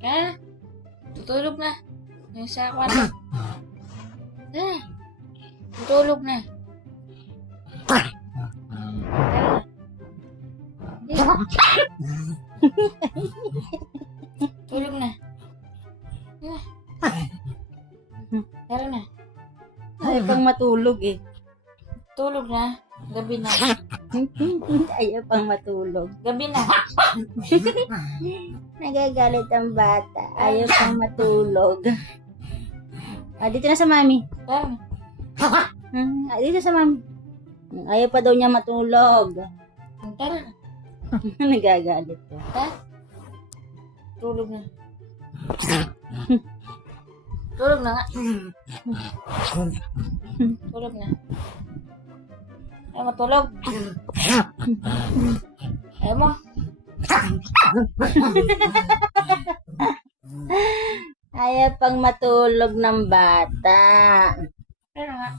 Kaya na. Tutulog na. Yung sa kwarto. Tutulog na. Tara na. Tulog na. Tara na. Ayaw pang matulog eh. Tulog na. Gabi na. Ayaw pang matulog. Gabi na. Nagagalit ang bata. Ayaw pang matulog. Dito na sa mami. Tara na. Dito sa mami. Ayaw pa daw niya matulog. Tara na. Nagagalit ko. Tulog na. Tulog na nga. Tulog na. Ayaw matulog. Ayaw mo. Ayaw pang matulog ng bata. Tara na nga.